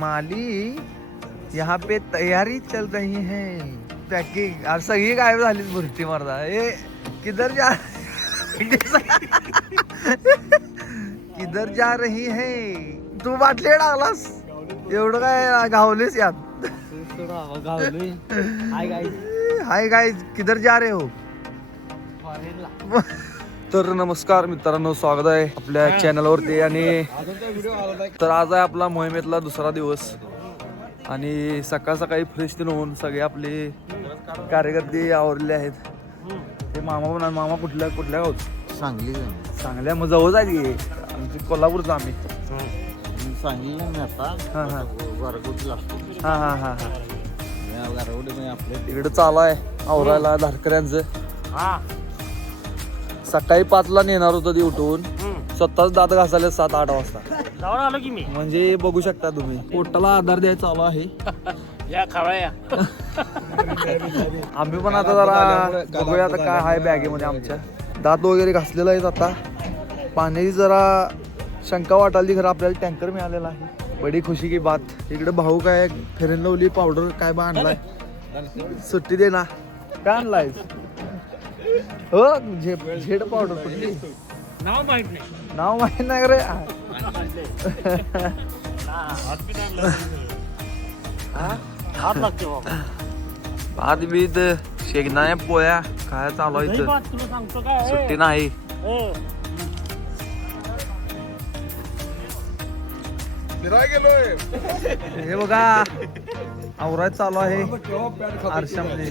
माली यहाँ पे तैयारी चल रही है पैकिंग. आज सगळी गायब झालीच भरती मारदा. ए किधर जा किधर जा रही है तू. बाटली टाकलास एवढं काय घावलेस यात. हाय गाइस किधर जा रहे हो. तर नमस्कार मित्रांनो, स्वागत आहे आपल्या चॅनलवरती. आणि तर आज आहे आपला मोहिमेतला दुसरा दिवस आणि सकाळ सकाळी फ्रेश होऊन सगळे आपले कार्यकर्ते आवरले आहेत. ते मामा कुठल्या गावचं. सांगल्या मग जवळ जाईल की आमची कोल्हापूरचं. आम्ही इकडे चालू आहे आवरायला धारकऱ्यांचं. सकाळी 5ला नेणार होतं ती उठवून, स्वतःच दात घासायला 7-8 वाजता आलो की मी. म्हणजे बघू शकता तुम्ही. पोटाला आधार द्यायचा चालू आहे. या खवळ्या आम्ही पण आता जरा बघूया आता काय आहे बॅगेमध्ये आमच्या. दात वगैरे घासलेला आहेत. आता पाण्याची जरा शंका वाटाली, खरं आपल्याला टँकर मिळालेला आहे. बडी खुशी की बात. इकडे भाऊ काय फेअर अँड लवली पावडर काय बा आणलाय. सुट्टी दे ना. काय आणलाय हो. झेड पावडर कुठली नाव माहित नाही. नाव माहित नाही रे. हात लागते बाबा. भात बीत शेंगदाण्या पोळ्या काय चालू आहे इथं. तुला सांगतो काय सुट्टी नाही. हे बघा आवराय चालू आहे आरशामध्ये.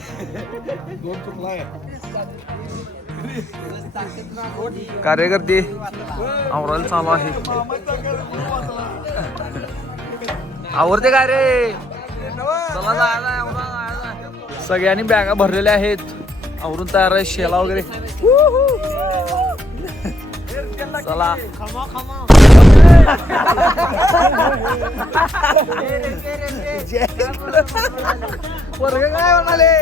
कार्यकर्ते आवरायला चालू आहे. आवरते काय रे. चला जायला. सगळ्यांनी बॅगा भरलेल्या आहेत. आवरून तयार आहे. शेला वगैरे चला. वर्ग काय म्हणाले.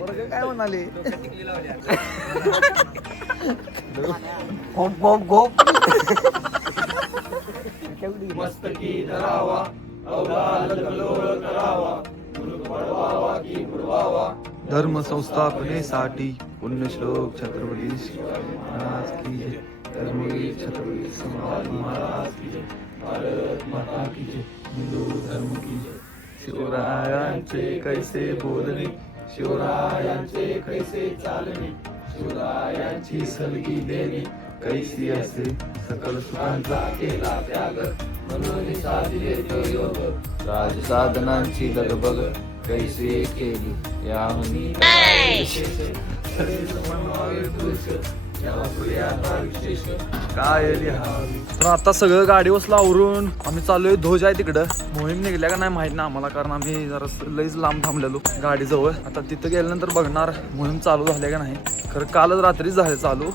वर्ग काय म्हणाले. मस्तकी धरावा अवलाद कल्लोळ करावा पडवावा की बुडवावा. धर्म संस्थापनेसाठी पुण्यश्लोक छत्रपती महाराज की जय. धर्मवीर छत्रपती संभाजी महाराज की जय. भारत माता की जय. हिंदू धर्म की जय. शिवरायांचे कैसे बोलणे, शिवरायांचे कैसे चालणे, शिवरायांची सलगी देणे कैसी असे सकल सुखांचा केला त्याग. म्हणून साधिले तो योग राजसाधनांची लगबग कैसे केली याहून काय लिहावी. तर आता सगळं गाडी वसला आवरून आम्ही चाललोय. ध्वज आहे तिकडं. मोहीम निघल्या का नाही माहित ना आम्हाला, कारण आम्ही जरा लईच लांब थांबलेलो गाडीजवळ. आता तिथं गेल्यानंतर बघणार मोहीम चालू झाल्या का नाही. खरं कालच रात्रीच झाले चालू.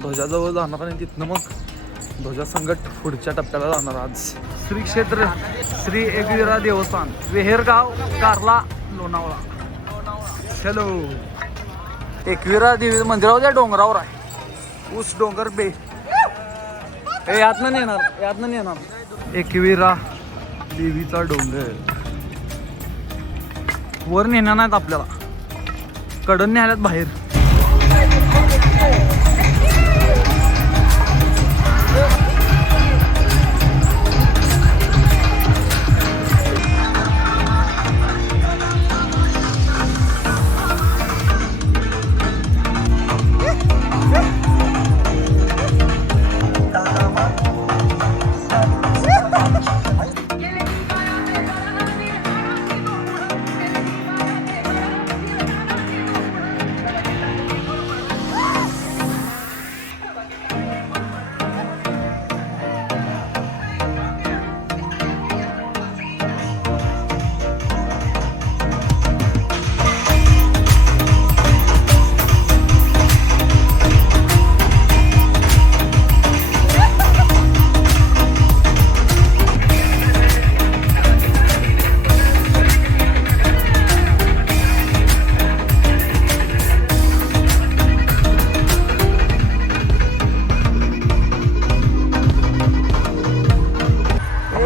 ध्वजाजवळ जाणार आणि तिथनं मग ध्वजा संकट पुढच्या टप्प्याला जाणार. आज श्री क्षेत्र श्री एकविरा देवस्थान वेहेरगाव कारला लोणावळा. हॅलो. एकविरा देवी मंदिरावर त्या डोंगरावर आहे. ऊस डोंगर बे यातनं नेणार. एकविरा देवीचा डोंगर. वर नेणार नाहीत आपल्याला, कडन न्याल्यात बाहेर.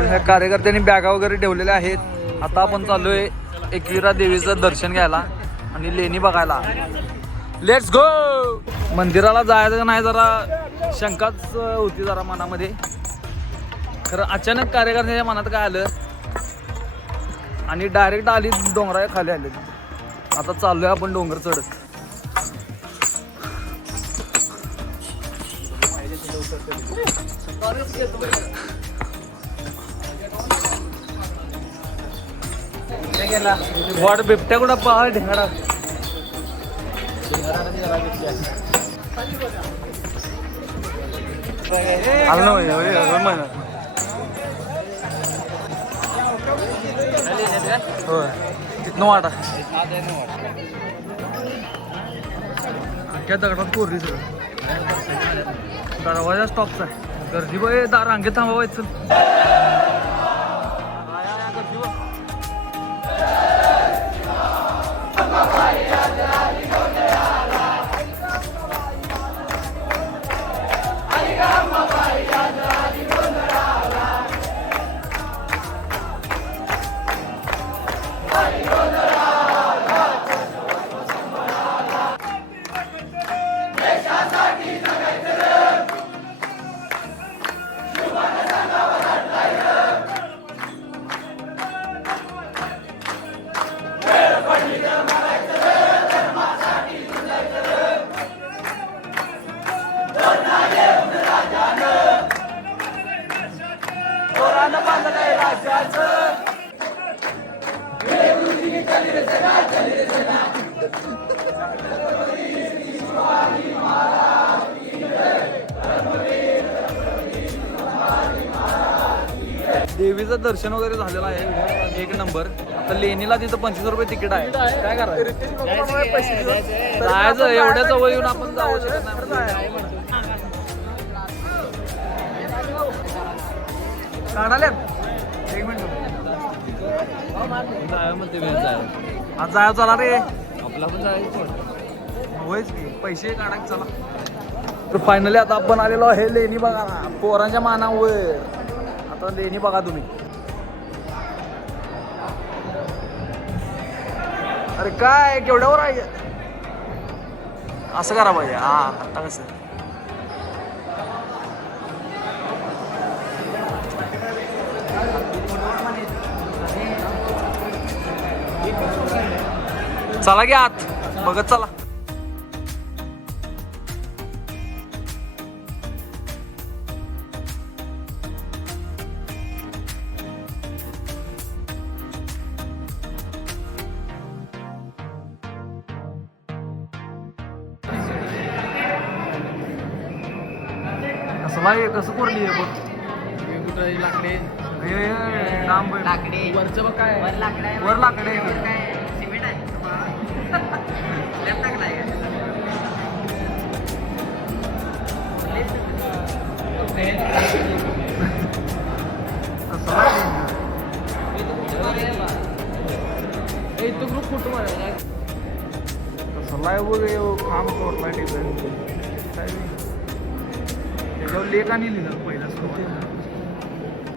ह्या कार्यकर्त्यांनी बॅगा वगैरे ठेवलेल्या आहेत. आता आपण चाललोय एकविरा देवीचं दर्शन घ्यायला आणि लेणी बघायला. Let's go. मंदिराला जायचं नाही जरा शंकाच होती जरा मनामध्ये. खरं अचानक कार्यकर्त्यांच्या मनात काय आलं आणि डायरेक्ट आली डोंगराच्या खाली आले. आता चाललोय आपण डोंगर चढत. वाट बिबट्या कुठं पहाड ढेंगडा. आलं ना होय तिथनं वाटा त्या दगडात कोरली सगळं. दरवाजा स्टॉपचा आहे. गर्दी बघ रांगेत थांबावायचं. देवीचं दर्शन वगैरे झालेलं आहे 1 नंबर. आता लेणीला तिथं 25 रुपये तिकीट आहे. काय करायचं जायचं एवढ्या जवळ येऊन आपण जाऊ शकत नाही. काढाल्यात 1 मिनिट आज जाय चला रे. आपला पण जायचं होयच की पैसे काढायचे चला. तर फायनली आता आपण आलेलो आहे लेणी बघा पोरांच्या मानावर. आता लेणी बघा तुम्ही. अरे काय केवढ्यावर आहे असं करा पाहिजे. हा आता कसं चला की आत बघत चला. कसं कोरली आहे बघ. लाकडे लाकडे वरचं बघ काय वर लाकडे सिमेंट आहे. तो ग्रुप फोटो मारा कसला काम तोडला त्याच्यावर लेख आणि लिहिलं पहिला सुरुवात.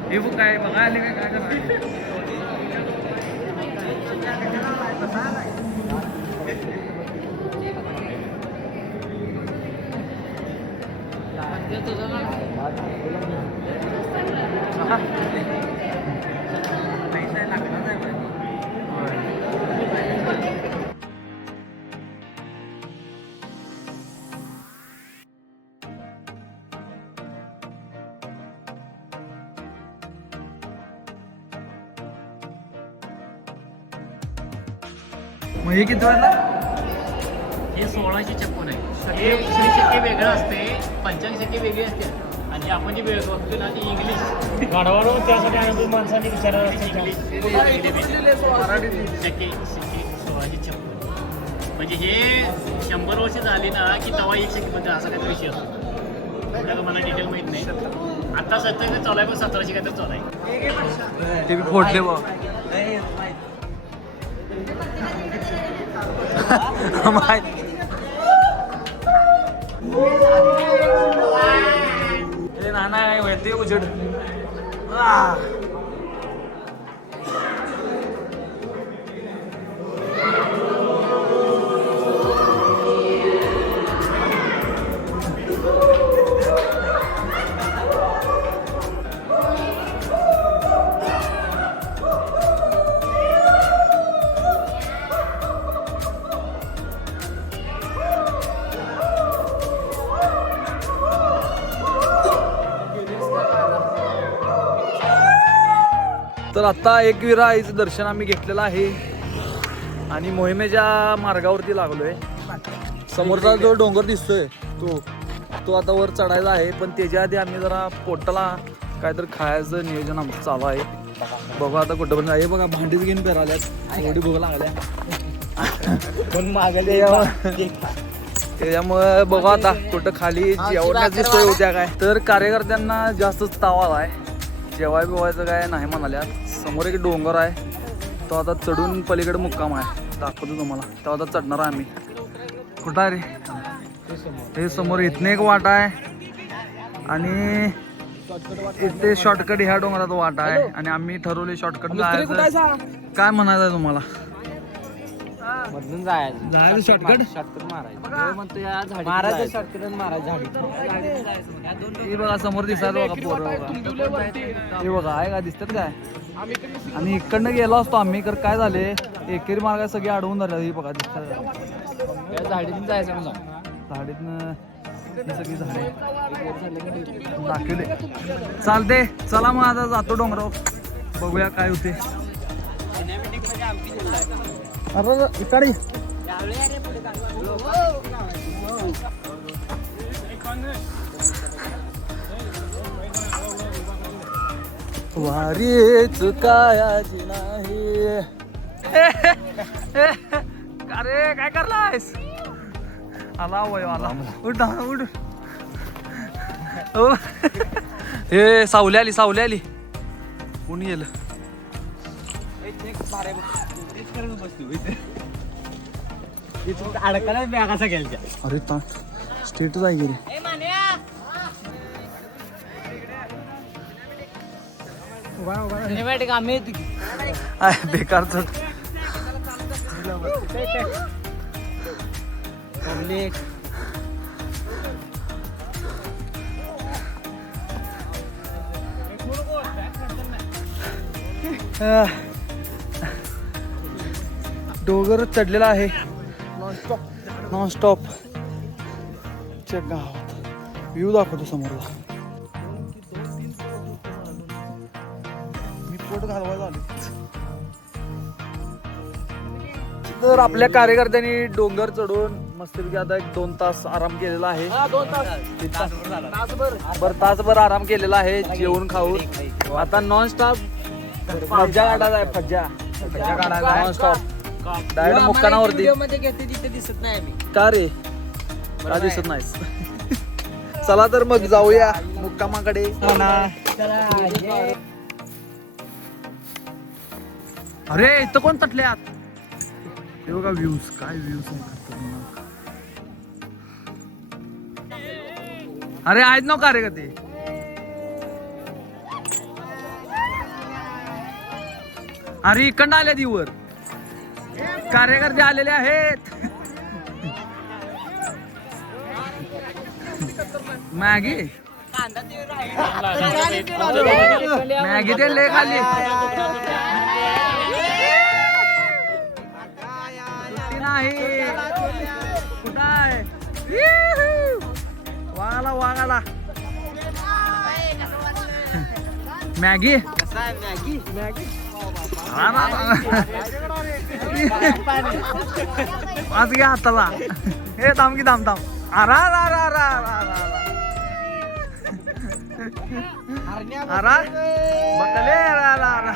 हे बघ काय बघा आले काय करणार. मग हे किती वाजला. हे 1656 आहे. हे शक्के वेगळं असते, 85 वेगळी असते. आणि आपण जी वेळ बघतो ना ती इंग्लिश गाढवावर त्यासाठी अनुभव माणसांनी विचारायला इंग्लिश शक्के 1656 म्हणजे हे 100 वर्ष झाली ना की तवा 1 शक्केबद्दल असा काहीतरी विषय असतो. त्याला मला डिटेल माहित नाही. आता 17 चालू आहे पण 1700 काहीतरी चालू आहे. ते फोडले बा नाही उजेड. तर आता एकविरा आईचं दर्शन आम्ही घेतलेलं आहे आणि मोहिमेच्या मार्गावरती लागलोय. समोरचा जो डोंगर दिसतोय तो आता वर चढायचा आहे, पण त्याच्या आधी आम्ही जरा पोटाला काहीतरी खायचं नियोजन आमचं चालू आहे. बघा आता कुठं पण आहे. बघा भांडीच घेऊन पेराल्यात, एवढी भूक लागल्या पण मागले. त्याच्यामुळे बघा आता कुठं खाली जेवणाची सोय होत्या काय. तर कार्यकर्त्यांना जास्तच ताव आलाय, जेवाय बिवायचं काय नाही म्हणाल्या. समोर एक डोंगर आहे, तो आता चढून पलीकडे मुक्काम आहे. दाखवतो तुम्हाला, तो आता चढणार आहे आम्ही. कुठं आहे रे? हे समोर इथनं एक वाटा आहे आणि इथे शॉर्टकट ह्या डोंगरात वाटा आहे आणि आम्ही ठरवले शॉर्टकट जायचं. काय म्हणायचं आहे तुम्हाला? मधून जायचं शॉर्टकट मारायचं शॉर्टकट मारायचं हे बघा समोर दिसतात बघा पोरं बघा. हे बघा आहे का दिसतात काय. आणि इकडनं गेलो असतो आम्ही, तर काय झाले एकेरी मार्ग सगळी अडवून झाले. हे बघा दिसतात झाडीतून जायचं म्हणून झाडीतनं ही सगळी झाडे दाखवले. चालते चला मग आता जातो डोंगरावर, बघूया काय होते. अरे इकडे वारीच कायाची नाही. अरे काय करलायस? आला वय आला. उठ उठ. हे सावली आली, सावली आली. कोणी गेलं? अडकायला बॅग असा गेलत्या. अरे स्टेटच आहे गेली. आम्ही बेकार चढ. डोंगर चढलेला आहे नॉनस्टॉप. चेक गावात व्ह्यू दाखवतो समोरला. मी पोट घालवायला आलो. तर आपल्या कार्यकर्त्यांनी डोंगर चढून मस्तपैकी आता 1-2 तास आराम केलेला आहे. 2 तास तासभर आराम केलेला आहे जेवण खाऊन. आता नॉन स्टॉप फज्जा काढायचा आहे. फज्जा काढायचा आहे नॉन स्टॉप डायरेक्ट मुक्कामावरती. तिथे दिसत नाही आम्ही. का रे का दिसत नाहीस? चला तर मग जाऊया मुक्कामाकडे. अरे इथं कोण तटल्यात? हे बघा व्ह्यूज, काय व्ह्यूज आहे. अरे आहेत ना कार्यकर्ते. अरे इकडनं आल्या दिवर कार्यकर्ते आलेले आहेत. मॅगी मॅगी ते लय खाल्ली. नाही कुठं आहे? वागाला वागाला मॅगी. आज घ्या हाताला. हे थांब की थांब थांब. अरा रा रा रा रा अरा बकले रा रा रा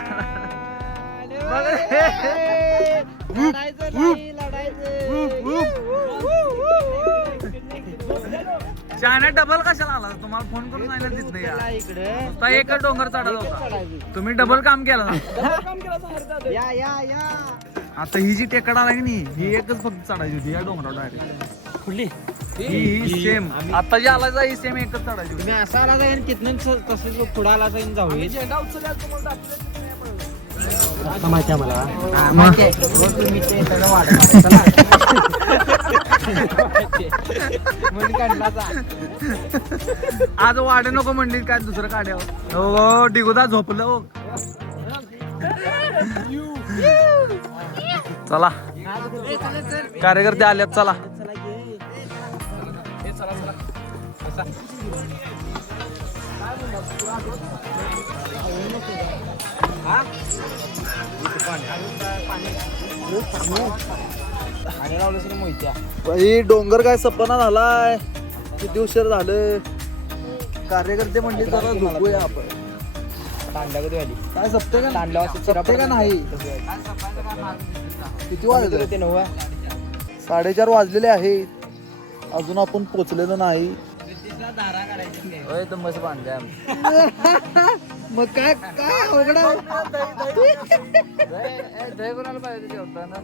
चायना डबल कशाला आला? तुम्हाला फोन करून सांगितलं तिथं या एकच डोंगर चढायला होता, तुम्ही डबल काम केलं. आता ही जी टेकड आला की नाही, ही एकच फक्त चढायची होती या डोंगरावर डायरेक्ट. कुठली? ही सेम आता जी आला ही सेम एकच चढायची होती. असा आला जाईन तिथनं तसं पुढे आला जाईन जाऊ. माहिती आहे मला मग रोज तुम्ही ते सगळं वाढत चला आज वाढ नको म्हणली काय दुसरं काढ्यावर हो डिगोदा झोपलं हो. चला कार्यकर्ते आल्यात चला आणि लावलं सर मोहित्या बाई डोंगर काय सपना झालाय किती उशीर झालं कार्यकर्ते म्हणजे जरा झोपूया आपण तांडा कधी आली काय सपते का तांडला सपते का नाही किती वाजले ते 9 4:30 वाजलेले आहेत अजून आपण पोचलेलो नाही तर मस्त बांधल्या मग काय काय अवघड दही कोणाला पाहिजे जेवताना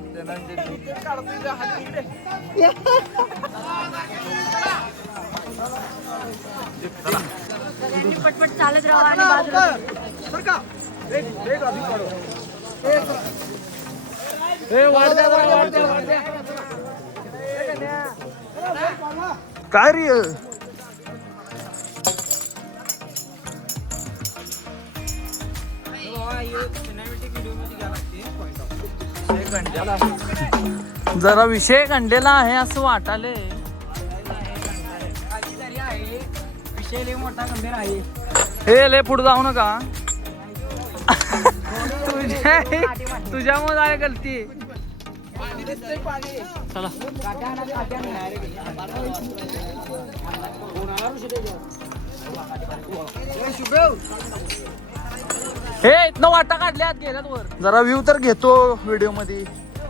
पटपट चालत राहा आणि बाजूला काय रे जरा विषय गंडलेला आहे असं वाटाले विषय लय मोठा गंभीर आहे हे लय पुढे जाऊ नका तुझ्यामुळे आहे गलती चला हे इथनं वाटा काढल्यात गेल्यात वर जरा व्ह्यू तर घेतो व्हिडिओ मध्ये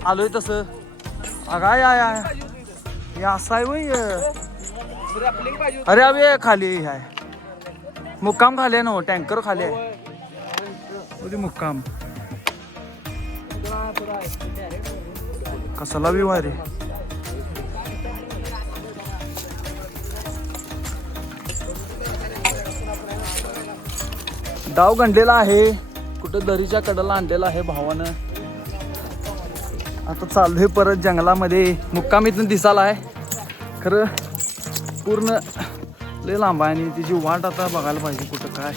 आलोय तसं अगाय हे असं आहे वय अरे अबे खाली आहे मुक्काम खाली आहे ना टँकर खाली आहे मुक्काम कसला व्ह्यू आहे रे डाव गंडलेला आहे कुठं दरीच्या कडेला आणलेला आहे भावानं आता चाललोय परत जंगलामध्ये मुक्काम इथून दिसाला आहे खरं पूर्ण लय लांब आहे आणि तिची वाट आता बघायला पाहिजे कुठं काय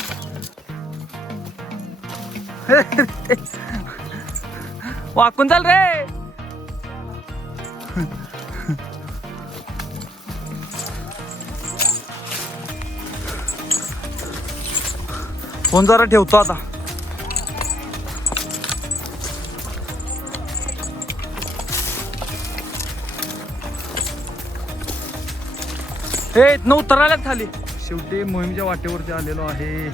वाकून चाल रे फोन जरा ठेवतो आता हे इथनं उतरायला खाली शेवटी मोहीमच्या वाटेवरती आलेलो आहे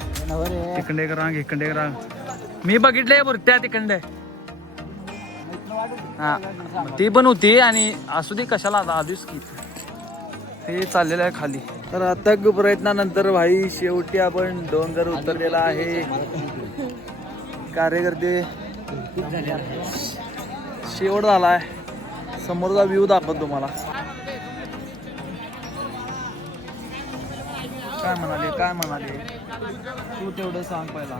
तिकडे एक रांग इकडे एक रांग मी बघितलंय बुरत्या तिकडे हा ती पण होती आणि असू दे कशाला आता आधीच की हे चाललेलं आहे खाली तर आता प्रयत्नानंतर भाई शेवटी आपण डोंगर उतरलेला आहे कार्यकर्ते शेवट झालाय समोरचा व्ह्यू दाखवतो तुम्हाला काय म्हणाले तू तेवढं सांग पहिला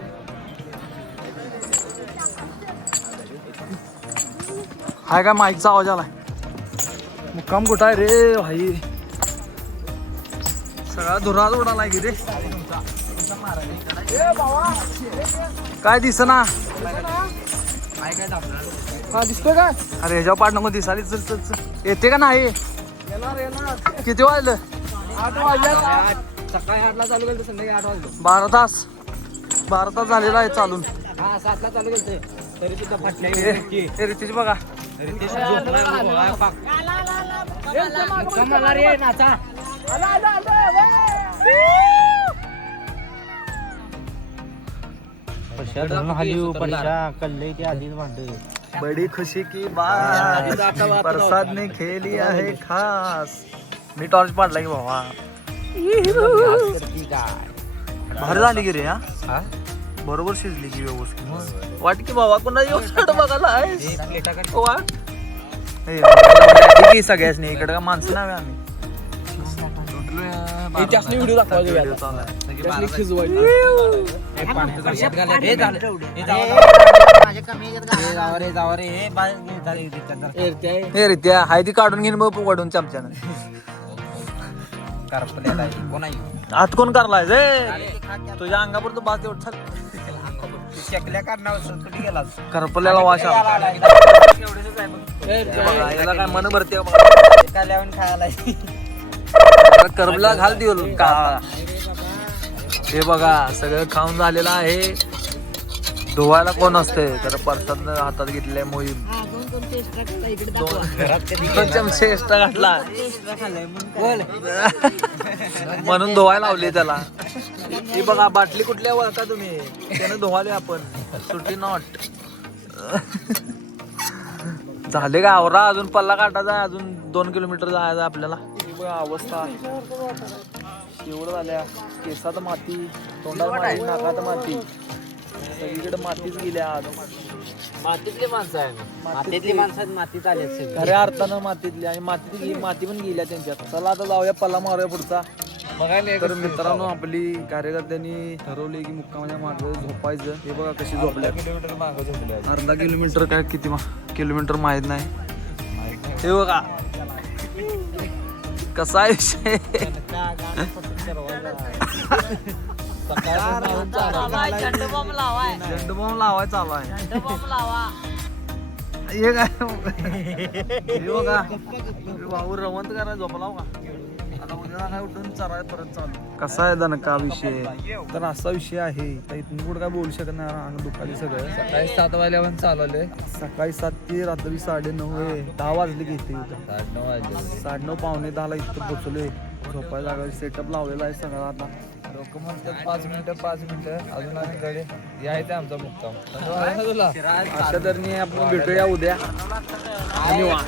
हाय काय माईकचा आवाज आलाय मुक्काम कुठं आहे रे भाई सगळा धुराच उडाला की रे काय दिसना हा दिसतोय का अरे ह्याच्या पाठ नको दिसाली चल चल चल येते का नाही किती वाजलं 8 वाजल्या सकाळी 8 ला चालू केलं संध्याकाळी 8 वाजलं 12 तास झालेला आहे चालून हा 7 ला चालू केलं तरी सुद्धा फाटल्या हे रितेश बघा मला रे नाचा बड़ी खुशी की बात प्रसाद ने खेली आहे खास मी टॉर्च पाडला की भावा भारी झाली की रे हा बरोबर शिजली की व्यवस्थित वाट की भावा कोणा येऊ बघायला आहे सगळ्याच नाही इकडे का माणसं नावे आम्ही व्हिडिओ दाखवायला हे रित्या हाय ती काढून घेईन मग वडून चमच्यानं. आत कोण करलाय रे तुझ्या अंगावर तू बाज एवढा करपल्याला वाश आला. याला काय मन भरते करपला घाल देऊ का. हे बघा सगळं खाऊन झालेलं आहे. धुवायला कोण असते तर परसाद हातात घेतले मोहीम. दोन चमचे एक्स्ट्रा घातला म्हणून धुवायला लावली त्याला. ही बघा बाटली कुठल्या वळका तुम्ही त्यानं धुवाले आपण सुटी नॉट. झाले का आवरा अजून पल्ला काटायचा आहे. अजून 2 किलोमीटर जायचं आपल्याला. ही बघा अवस्था एवढं झाल्या. केसात माती, तोंडात माती, नाकात माती, सगळीकडे मातीच गेल्या. आज मातीतली माणसं आहे मातीतली माणसं मातीत आले खऱ्या अर्थानं मातीतली आणि माती पण गेल्या त्यांच्यात. चला आता जाऊया पल्ला मारूया पुढचा. तर मित्रांनो आपली कार्यकर्त्यांनी ठरवले की मुक्कामाच्या मागे झोपायचं. हे बघा कशी झोपल्या. अर्धा किलोमीटर काय किती किलोमीटर माहित नाही. हे बघा कसा आहे विषय. झेंडूबाम लावाय झेंडूबाम लावाय चालू आहे. झेंडूबाम लावा. हे काय हे बघा भाऊ रवंत करा झोपला का. आता उद्या काय उठून चराय परत चालू. कसा आहे दणका विषय. तर असा विषय आहे. इथून पुढे काय बोलू शकत नाही. अंग दुखाली सगळं. सकाळी 7 वाजल्यावर चालवले. सकाळी 7 ते रात्री 9:30 10 वाजले की इथे. 9:30 पावणे 10 इथं पोचलोय. झोपायला जागा सेटअप लावलेला आहे सगळं. आता लोक म्हणतात 5 मिनिटं अजून आम्ही कडे यायचं आमचा मुक्काम. तुला अशा तऱ्हेने आपण भेटूया उद्या. धन्यवाद.